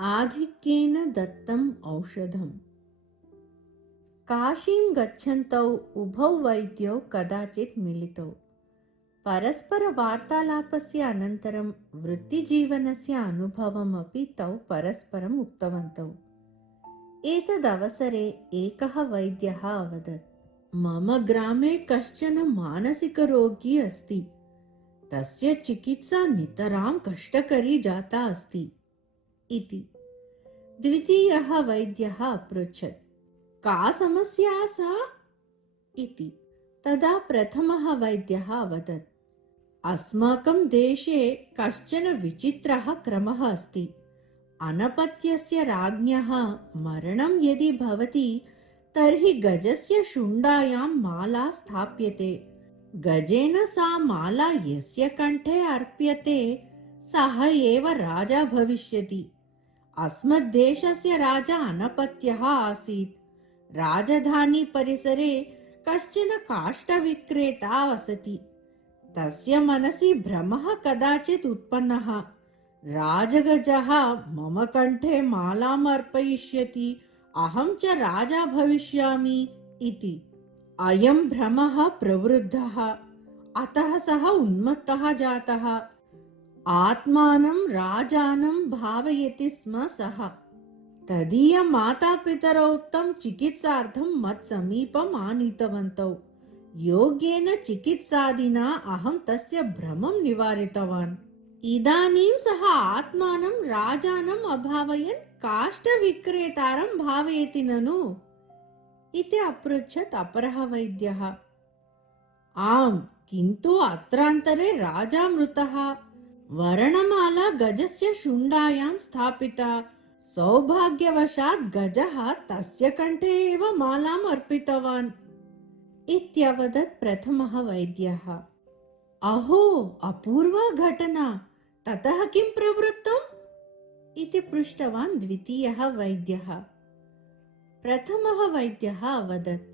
आधिक्येन दत्तम् औषधम्। काशीं गच्छन्तौ उभौ वैद्यौ कदाचित् मिलितौ। परस्परवार्तालापस्य अनन्तरं वृत्तिजीवनस्य अनुभवमपि तौ परस्परम् उक्तवन्तौ। एतदवसरे एकः वैद्यः अवदत्, मम ग्रामे कश्चन मानसिकरोगी अस्ति। तस्य चिकित्सा नितरां कष्टकरी जाता अस्ति इति। द्वितीयः वैद्यः अपृच्छत्, का समस्या सा इति। तदा प्रथमः वैद्यः अवदत्, अस्माकं देशे कश्चन विचित्रः क्रमः अस्ति। अनपत्यस्य राज्ञः मरणं यदि भवति तर्हि गजस्य शुण्डायां माला स्थाप्यते। गजेन सा माला यस्य कण्ठे अर्प्यते सः एव राजा भविष्यति। अस्मद्देशस्य राजा अनपत्यः आसीत्। राजधानी परिसरे कश्चन काष्ठविक्रेता वसति। तस्य मनसि भ्रमः कदाचित् उत्पन्नः। राजगजः मम कण्ठे मालाम् अर्पयिष्यति, अहं च राजा भविष्यामि इति। अयं भ्रमः प्रवृद्धः, अतः सः उन्मत्तः जातः। आत्मानं राजानं भावयति स्म सः। तदीय मातापितरौ तं चिकित्सार्थं मत्समीपम् आनीतवन्तौ। योग्येन चिकित्सादिना अहं तस्य भ्रमं निवारितवान्। इदानीं सः आत्मानं राजानम् अभावयन् काष्ठविक्रेतारं भावयति ननु इति अपृच्छत् अपरः वैद्यः। आम्, किन्तु अत्रान्तरे राजा मृतः। वर्णमाला गजस्य शुण्डायां स्थापिता। सौभाग्यवशात् गजः तस्य कण्ठे एव मालाम् अर्पितवान् इत्यवदत् प्रथमः वैद्यः। अहो, अपूर्वा घटना, ततः किं प्रवृत्तम् इति पृष्टवान् द्वितीयः वैद्यः। प्रथमः वैद्यः अवदत्,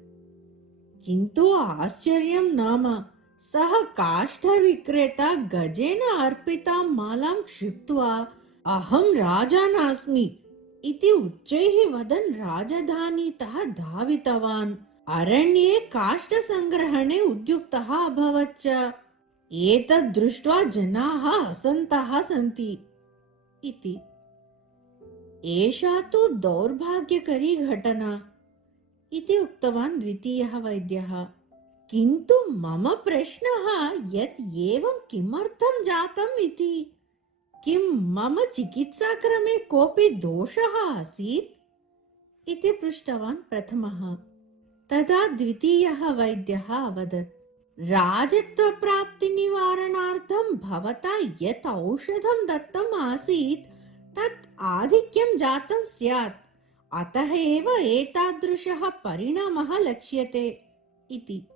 किन्तु आश्चर्यं नाम सः काष्ठविक्रेता गजेन अर्पितां मालां क्षिप्त्वा अहं राजा नास्मि इति उच्चैः वदन् राजधानीतः धावितवान्। अरण्ये काष्ठसङ्ग्रहणे उद्युक्तः अभवत् च। एतत् दृष्ट्वा जनाः हसन्तः सन्ति इति। एषा तु दौर्भाग्यकरी घटना इति उक्तवान् द्वितीयः वैद्यः। किन्तु मम प्रश्नः यत् एवं किमर्थं जातम् इति। किं मम चिकित्साक्रमे कोऽपि दोषः आसीत् इति पृष्टवान् प्रथमः। तदा द्वितीयः वैद्यः अवदत्, राजत्वप्राप्तिनिवारणार्थं भवता यत् औषधं दत्तम् आसीत् तत् आधिक्यं जातं स्यात्, अतः एव एतादृशः परिणामः लक्ष्यते इति।